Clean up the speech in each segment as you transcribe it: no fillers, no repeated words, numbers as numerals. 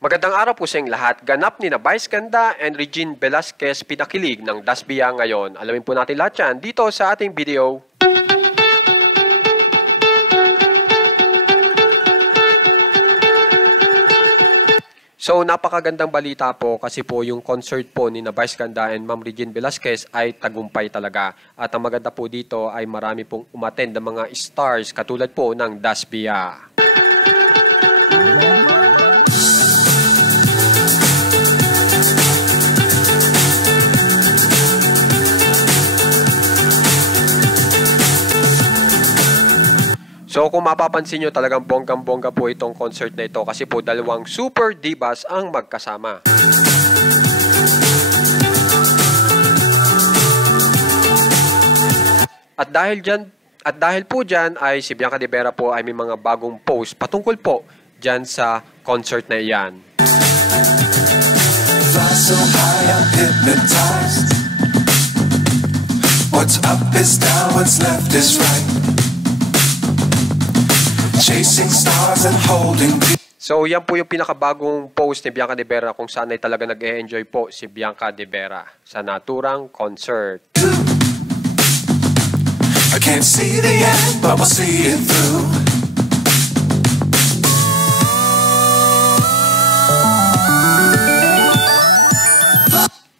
Magandang araw po sa inyong lahat. Ganap ni na Vice Ganda and Regine Velasquez pinakilig ng Dasbia ngayon. Alamin po natin lahat yan dito sa ating video. So, napakagandang balita po kasi po yung concert po ni na Vice Ganda and Ma'am Regine Velasquez ay tagumpay talaga. At ang maganda po dito ay marami pong umattend ng mga stars katulad po ng Dasbia. So kung mapapansin nyo, talagang bonggang-bongga po itong concert na ito kasi po dalawang super divas ang magkasama. At dahil po dyan ay si Bianca De Vera po ay may mga bagong post patungkol po dyan sa concert na iyan. Fly so high, I'm hypnotized. What's up is down, what's left is right. Chasing stars and holding. So yan po yung pinakabagong post ni Bianca De Vera kung saan ay talaga nag-e-enjoy po si Bianca De Vera sa naturang concert. I can't see the end, but we'll see it through.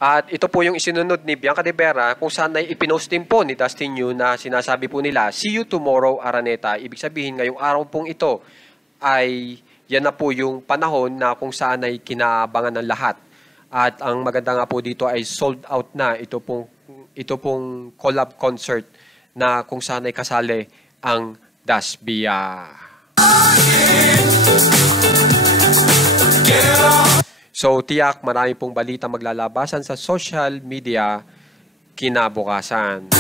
At ito po yung isinunod ni Bianca De Vera kung saan ay ipinost din po ni Dustin Yu na sinasabi po nila, "See you tomorrow, Araneta." Ibig sabihin, ngayong araw pong ito ay yan na po yung panahon na kung saan ay kinaabangan ng lahat. At ang maganda nga po dito ay sold out na ito pong collab concert na kung saan ay kasali ang Dasbia. So, tiyak, marami pong balita maglalabasan sa social media kinabukasan.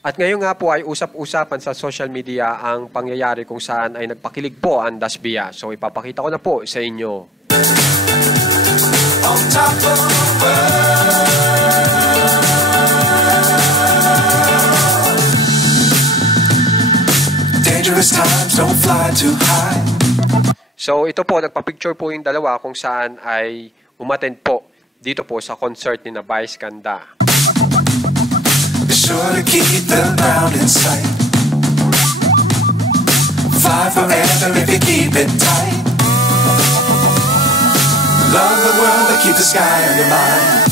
At ngayon nga po ay usap-usapan sa social media ang pangyayari kung saan ay nagpakilig po ang Dasbia. So, ipapakita ko na po sa inyo. On top of the world. Dangerous times, don't fly too high. So ito po, nagpa-picture po yung dalawa kung saan ay umattend po dito po sa concert ni na Vice Ganda. Be sure to keep the ground in sight. Fly forever if you keep it tight. Love the world but keep the sky on your mind.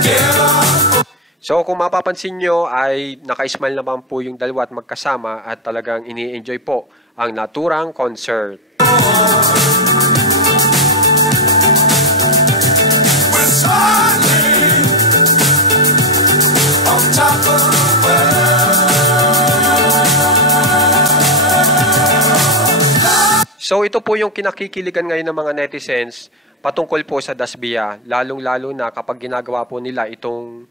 Get on. So kung mapapansin nyo ay naka-smile naman po yung dalawa at magkasama at talagang ini-enjoy po ang naturang concert. We're smiling on top of the world. So ito po yung kinakikiligan ngayon ng mga netizens patungkol po sa Dasbia, lalong-lalo na kapag ginagawa po nila itong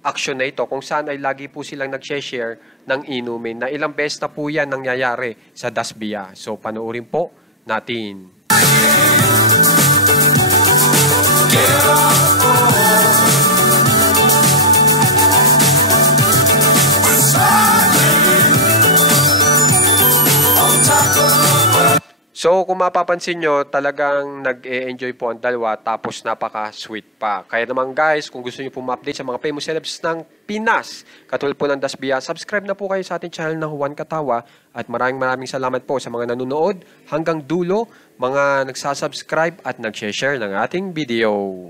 action na ito kung saan ay lagi po silang nag-share ng inumin na ilang beses na po yan nangyayari sa Dasbia. So panoorin po natin. So, kung mapapansin nyo, talagang nag-e-enjoy po ang dalawa tapos napaka-sweet pa. Kaya naman guys, kung gusto nyo po ma-update sa mga famous celebs ng Pinas, katulad po ng Dasbia, subscribe na po kayo sa ating channel na Juan Katawa. At maraming salamat po sa mga nanonood hanggang dulo, mga nagsasubscribe at nag-share ng ating video.